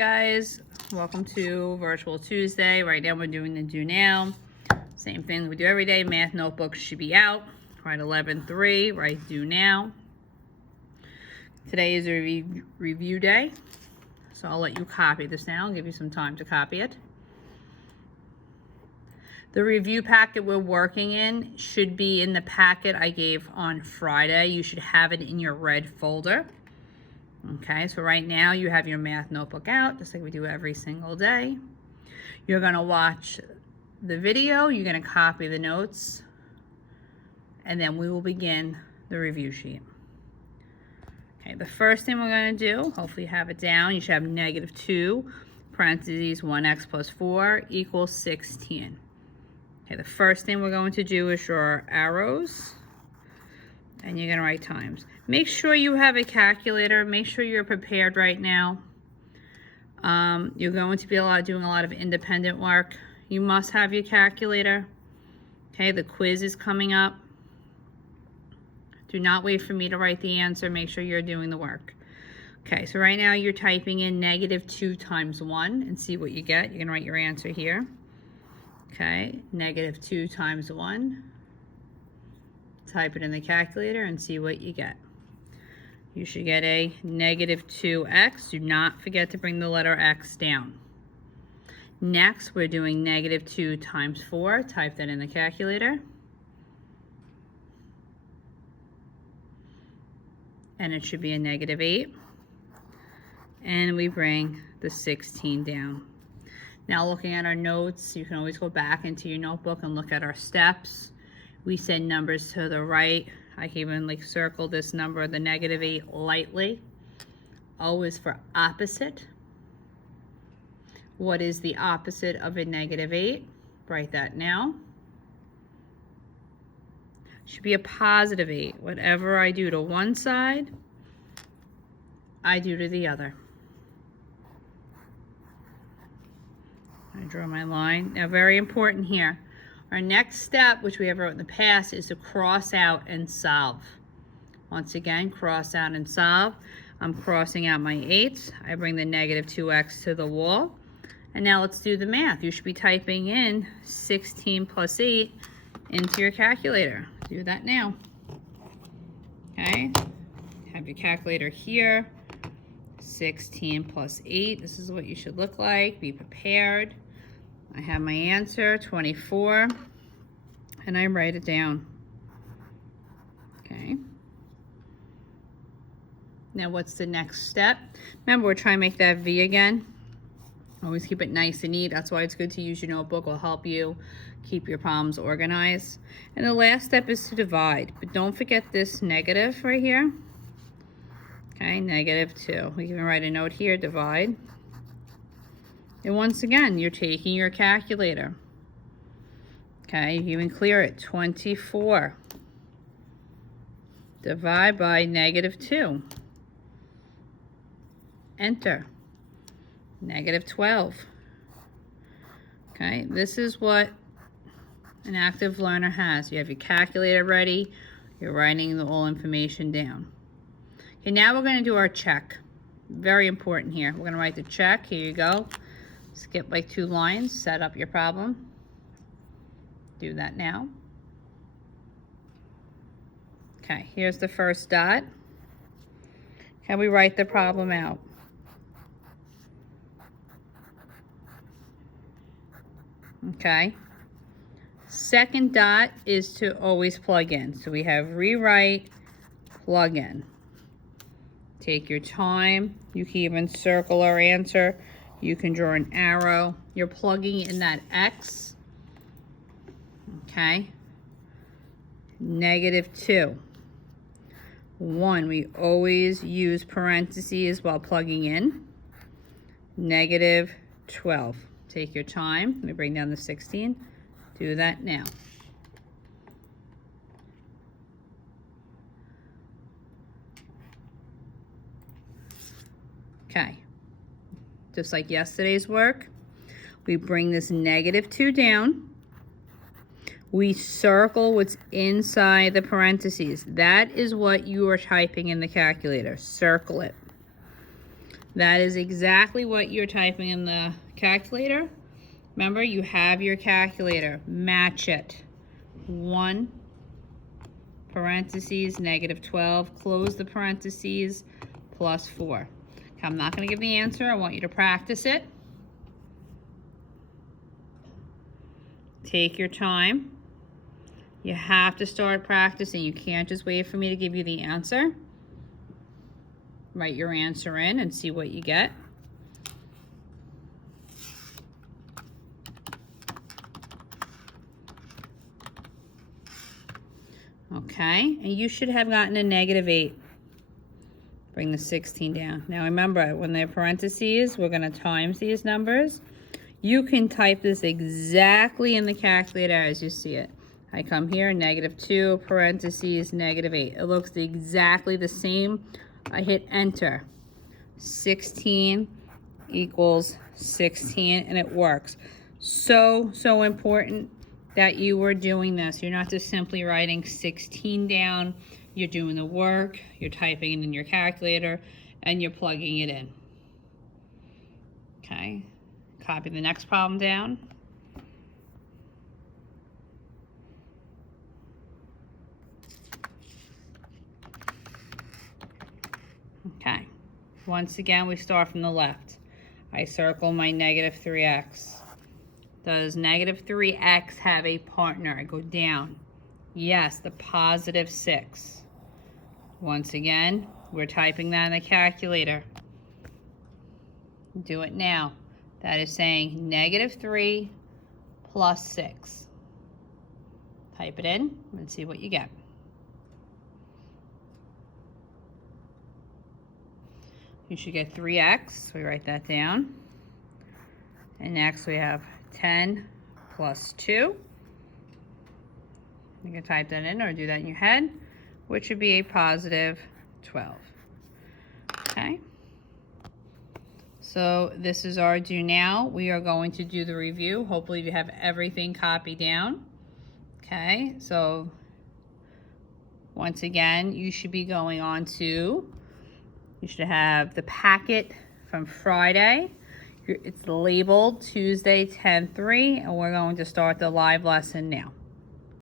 guys, welcome to Virtual Tuesday. Right now we're doing the do now. Same thing we do every day. Math notebooks should be out. Write 11-3, write do now. Today is a review day, so I'll let you copy this now. I'll give you some time to copy it. The review packet we're working in should be in the packet I gave on Friday. You should have it in your red folder. Okay, so right now you have your math notebook out, just like we do every single day. You're going to watch the video, you're going to copy the notes, and then we will begin the review sheet. Okay, the first thing we're going to do, hopefully you have it down, you should have -2, parentheses 1x plus 4 equals 16. Okay, the first thing we're going to do is draw arrows, and you're going to write times. Make sure you have a calculator. Make sure you're prepared right now. You're going to be doing a lot of independent work. You must have your calculator. Okay, the quiz is coming up. Do not wait for me to write the answer. Make sure you're doing the work. Okay, so right now you're typing in -2 times 1 and see what you get. You're going to write your answer here. Okay, -2 times 1. Type it in the calculator and see what you get. You should get a -2x. Do not forget to bring the letter x down. Next, we're doing -2 times 4. Type that in the calculator. And it should be a -8. And we bring the 16 down. Now, looking at our notes, you can always go back into your notebook and look at our steps. We send numbers to the right. I can even circle this number, the -8, lightly. O is for opposite. What is the opposite of a -8? Write that now. Should be a +8. Whatever I do to one side, I do to the other. I draw my line. Now, very important here. Our next step, which we have wrote in the past, is to cross out and solve. Once again, cross out and solve. I'm crossing out my 8s. I bring the -2x to the wall. And now let's do the math. You should be typing in 16 plus 8 into your calculator. Do that now. Okay, have your calculator here. 16 plus 8. This is what you should look like. Be prepared. I have my answer, 24, and I write it down. Okay. Now what's the next step? Remember, we're trying to make that V again. Always keep it nice and neat. That's why it's good to use your notebook. It will help you keep your problems organized. And the last step is to divide. But don't forget this negative right here. Okay, -2. We can write a note here, divide. And once again, you're taking your calculator. Okay, you can clear it. 24. Divide by -2. Enter. -12. Okay, this is what an active learner has. You have your calculator ready. You're writing the whole information down. Okay, now we're going to do our check. Very important here. We're going to write the check. Here you go. Skip like 2 lines. Set up your problem. Do that now. Okay, here's the first dot. Can we write the problem out? Okay. Second dot is to always plug in. So we have rewrite, plug in. Take your time. You can even circle our answer. You can draw an arrow. You're plugging in that X. Okay. -2. 1, we always use parentheses while plugging in. -12. Take your time. Let me bring down the 16. Do that now. Okay. Just like yesterday's work, we bring this -2 down. We circle what's inside the parentheses. That is what you are typing in the calculator. Circle it. That is exactly what you're typing in the calculator. Remember, you have your calculator. Match it. 1 parentheses, negative 12, close the parentheses, plus 4. Okay, I'm not going to give the answer. I want you to practice it. Take your time. You have to start practicing. You can't just wait for me to give you the answer. Write your answer in and see what you get. Okay, and you should have gotten a negative 8. Bring the 16 down. Now remember, when they're parentheses, we're going to times these numbers. You can type this exactly in the calculator as you see it. I come here, negative 2, parentheses, negative 8. It looks exactly the same. I hit enter. 16 equals 16, and it works. So important that you were doing this. You're not just simply writing 16 down. You're doing the work, you're typing it in your calculator, and you're plugging it in. Okay, copy the next problem down. Okay, once again, we start from the left. I circle my negative 3x. Does negative 3x have a partner? I go down. Yes, the positive 6. Once again, we're typing that in the calculator. Do it now. That is saying negative 3 plus 6. Type it in and see what you get. You should get 3x. We write that down. And next we have 10 plus 2. You can type that in or do that in your head, which would be a positive 12. Okay. So this is our do now. We are going to do the review. Hopefully you have everything copied down. Okay, so once again, you should be going on to, you should have the packet from Friday. It's labeled Tuesday 10-3, and we're going to start the live lesson now.